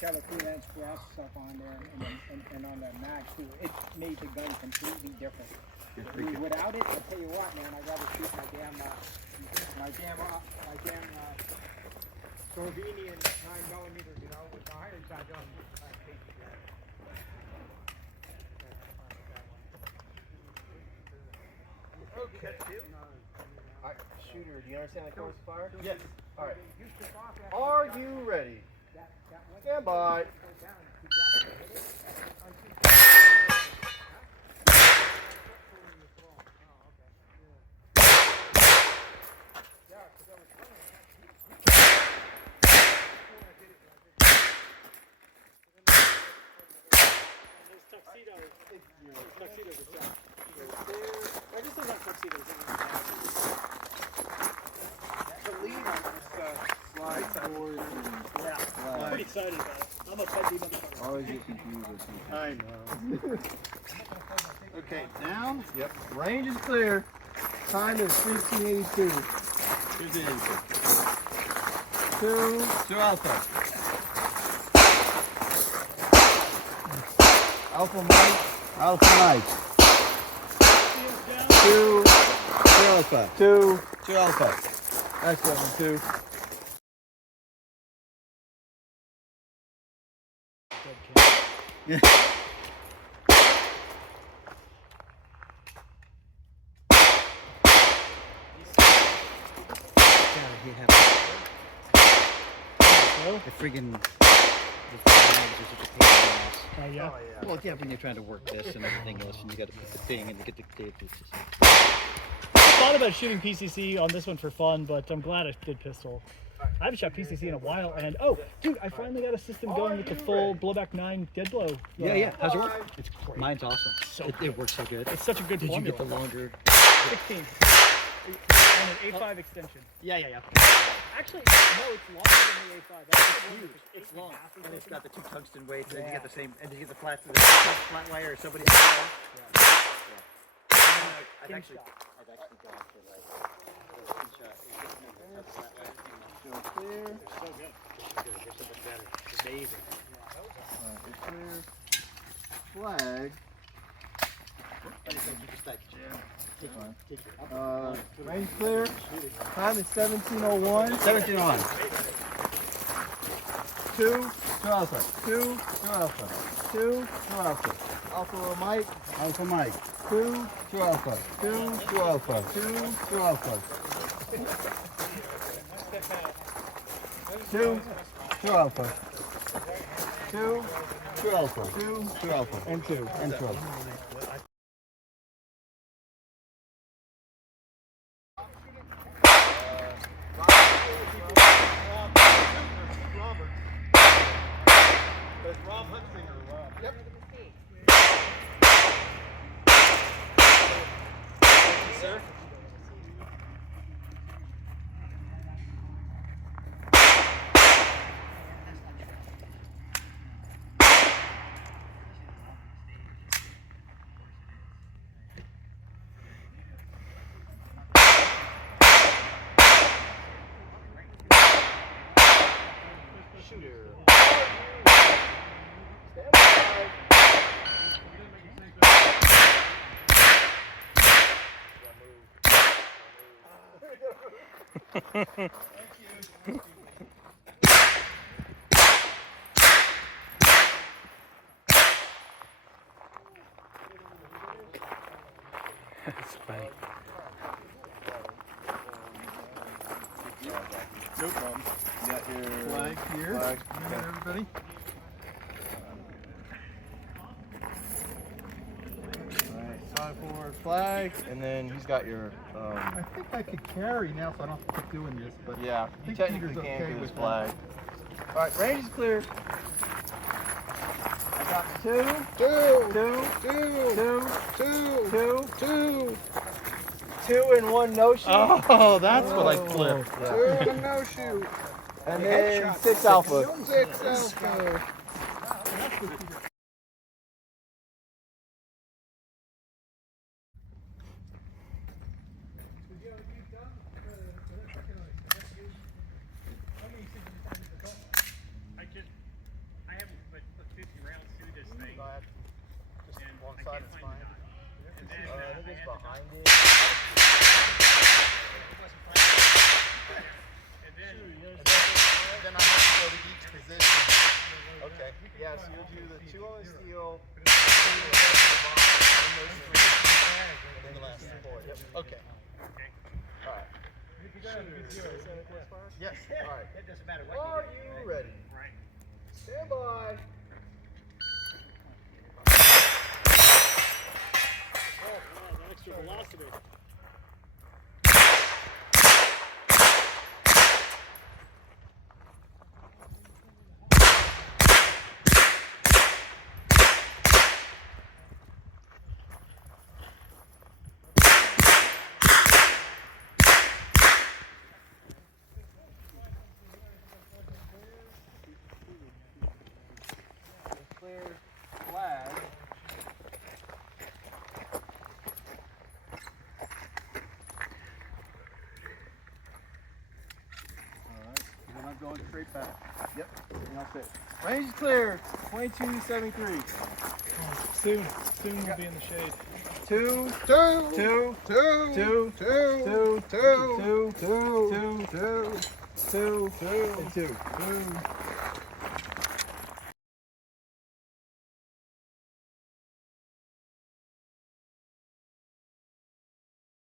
Got a 3-inch brass stuff on there and on the mag too. It made the gun completely different. Without it, I'll tell you what, man, I'd rather shoot my damn Slovenian 9mm, you know, with the iron charge on. Okay. All right, shooter, do you understand the course of fire? Yes. All right. Are you ready? Stand by. I just think that tuxedos. The lead on this slide board. Yeah. I'm pretty excited about it. I'm a fight motherfucker. Always get confused with something. I know. Okay, down. Yep. Range is clear. Time is 1582. Here's the answer. 2 alpha. Alpha Mike. Alpha Mike. 2 alpha. 2 alpha. Excellent. 2. Yeah. The friggin' the flags are such a pain in the ass. Oh yeah. Well, yeah, when you're trying to work this and everything else, and you got to put the thing and you get the tape. It's just... I thought about shooting PCC on this one for fun, but I'm glad I did pistol. I haven't shot PCC in a while, and oh, dude, I finally got a system going with the full blowback 9 dead blow. Yeah. How's it work? It's great. Mine's awesome. It works so good. It's such a good Did formula. you get the longer? 16. On an A5 extension. Yeah. Actually, no, it's longer than the A5. That's huge. It's long, and it's got the 2 tungsten weights, and you get the same, and you get the flat wire. Somebody's I've actually gone for like flat wire. Still clear. So good. They're so much better. It's amazing. It's clear. Flag. Range clear. Time is 1701. 1701. 2 alpha. 2 alpha. 2 alpha. Alpha Mike. Alpha Mike. 2 alpha. 2 alpha. 2 alpha. 2 alpha. 2 alpha. 2 alpha. And 2 alpha. That's funny. No problem. You got your Flag here. Flag. You got everybody? Side forward flag, and then he's got your. I think I could carry now, so I don't have to keep doing this. But Yeah, I you think technically Peter's can't okay do with his flag. All right, range is clear. I got 2 and 1 no shoot. Oh, that's what I clipped. 2 and no shoot. And then 6 alpha. 6 alpha. I so you'll do the 2 on the steel, and then the last 4. Yep. Okay. Alright. Yes. Alright. It doesn't matter what Are you you ready? Stand by. Extra velocity. Clear flag. Alright, then I'm going straight back. Yep. And that's it. Range is clear. 2273. Soon we'll be in the shade. 2, 2, 2, 2, 2, 2, 2, 2, 2, 2, 2, 2, 2, 2, 2.